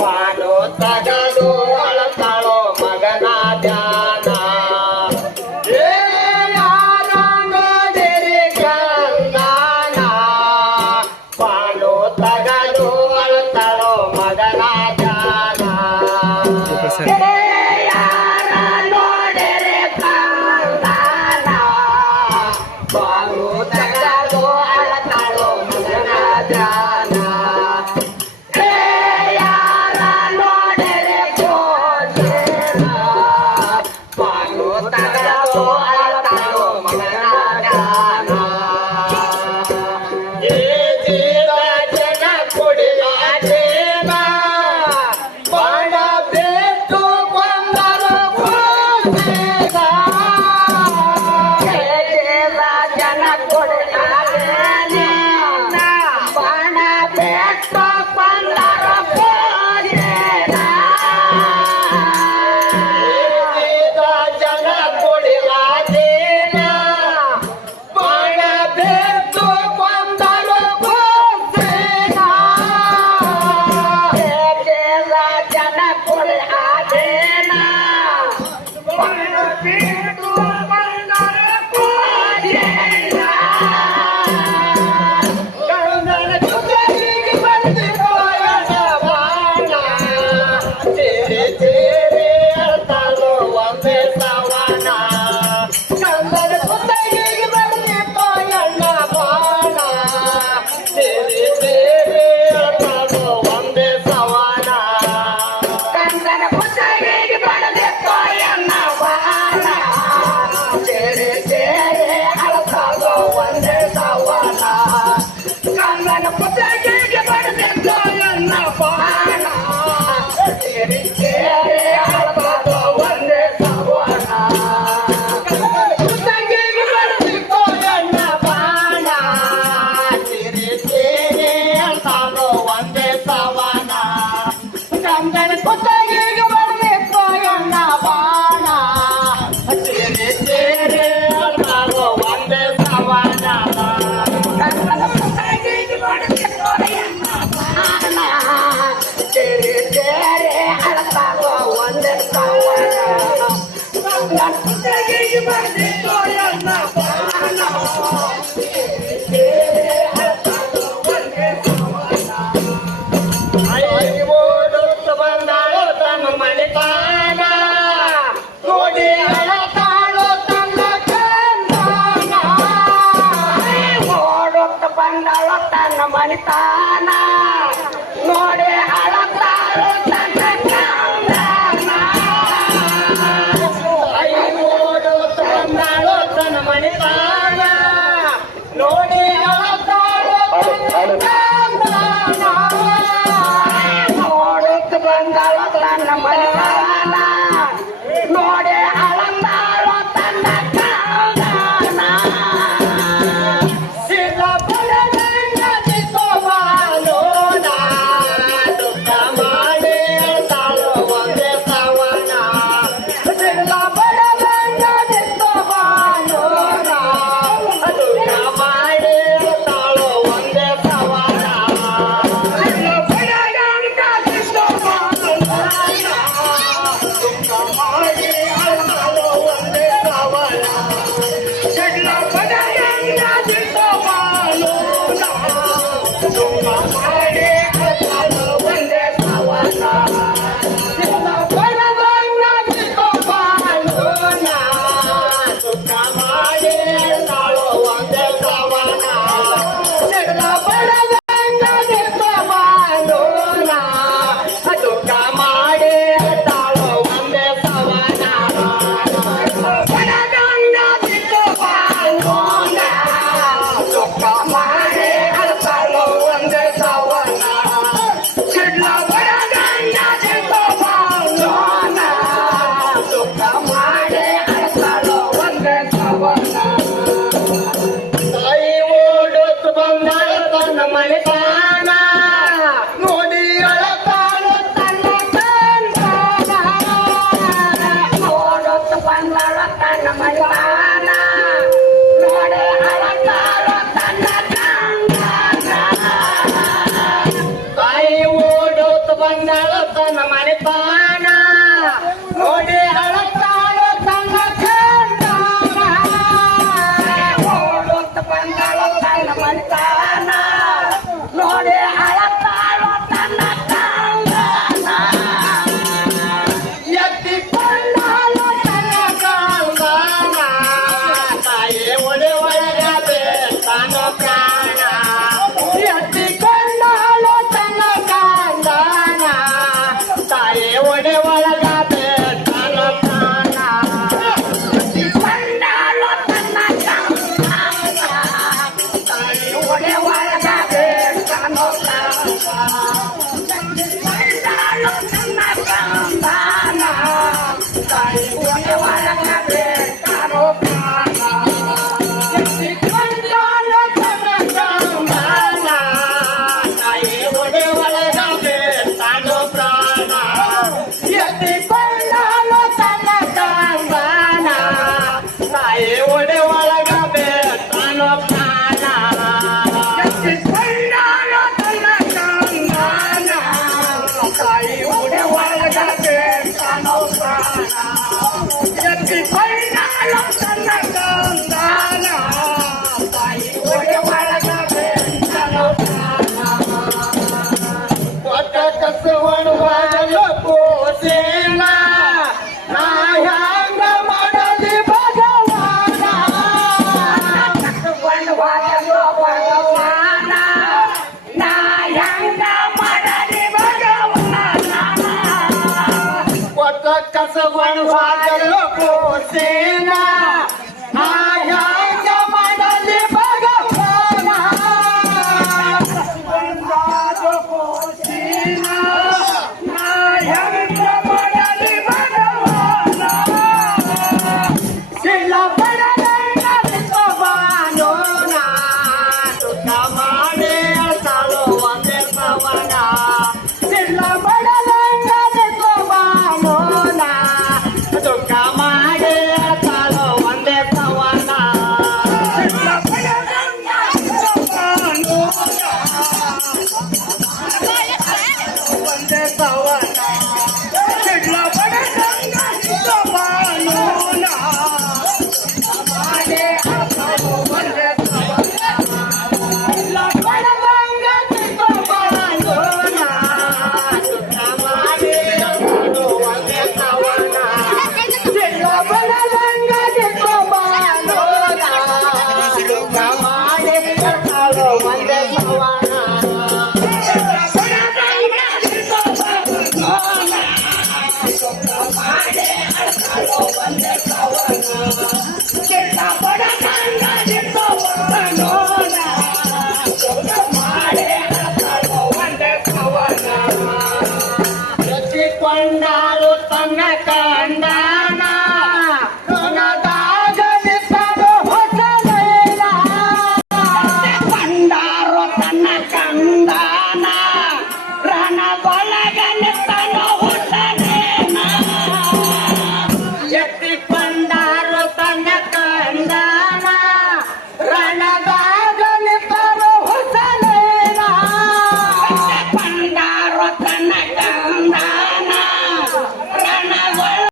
ಪಾಲು ತಗದು ಅಳತಾಳೋ ಮಗನ ಧ್ಯಾನ ಏ ಯಾರ ನೋಡಿರಿ ಗಂಧಾನ ಪಾಲು ತಗದು ಅಳತಾಳೋ ಮಗನ ಧ್ಯಾನ ಯಾರ ನೋಡಿರಿ ಗಂಧಾನ ಪಾಲು ತಗದು ಅಳತಾಳೋ ಮಗನ ಧ್ಯಾನ ಮನಿತಾನ ನೋಡಿ ಅಳತಾಳು ತನ್ನ ಕಾಂದಾನ ಐನೋಡು ತಂದಾಳು ತನ್ನ ಮನಿತಾನ ನೋಡಿ ಅಳತಾಳು ತನ್ನ ಕಾಂದಾನ ನೋಡುತ್ತ ಬಂದಾಳ ತನ್ನ ಮನಿತಾನ ನೋಡಿ ಅಳತಾಳು ತನ್ನ ಕಾಂದಾನ ಬಂದಾಳ ತನ್ನ ಮನೆತಾನ ನೋಡಿ ಅಳತಾಳು ತನ್ನ ಕಂದಾನ ಓಡುತ್ತ ಬಂದಳು ತನ್ನ ಮನಿತಾನ ನೋಡಿ ಅಳತಾಳು ತನ್ನ ಕಂದಾನ ಎತ್ತಿಕೊಂಡಾಳು ತನ್ನ ಕಂದಾನ ತಾಯಿ ಒಡೆ ಒಳಗದೆ ತನ್ನ ಪ್ರಾಣ ಎತ್ತಿಕೊಂಡಾಳು ತನ್ನ ಕಂದಾನ ತಾಯಿ ಒಡೆ ಒಳಗದೆ ತನ್ನ ಪ್ರಾಣ ಬಂದಾಳು ತನ್ನ ಕಂದಾನ ತಾಯಿ ಒಡೆ ಒಳಗದೆ ತನ್ನ ಬಂದಾಳು ತನ್ನ ಕಂದಾನ ತಾಯಿ ಒಡೆ ಒಳಗದೆ ತನ್ನ ಎತ್ತಿಕೊಂಡಾಳು ತನ್ನ ಕಂದಾನ ತಾಯಿ ಒಡೆ ಒಳಗದೆ ತನ್ನ ಪ್ರಾಣ ಎತ್ತಿಕೊಂಡಾಳು ತನ್ನ ಕಂದಾನ ತಾಯಿ ಒಡೆ ಒಳಗದೆ ತನ್ನ ಪ್ರಾಣ ಬಂದಾಳು ತನ್ನ ಕಂದಾನ ತಾಯಿ ಒಡೆ ಒಳಗದೆ ತನ್ನ ಪ್ರಾಣ ಎತ್ತಿಕೊಂಡಾಳು ತನ್ನ ಕಂದಾನ ತಾಯಿ ಒಡೆ ಒಳಗದೆ ತನ್ನ ಪ್ರಾಣ ಒಟ್ಟ ಕಸವಣುವಾಗಲು ಕೋಸೇನ ನಾ ಹ್ಯಾಂಗ ಮಾಡಲಿ ಭಗವಾನ ಬಂಡವಾಳಲು ಭಗವಾನ ನಾ ಹೆಂಗ ಮಾಡಲಿ ಭಗವಾನ ಒಟ್ಟ ಕಸವಣುವಾಗಲು ಕೋಸೇನ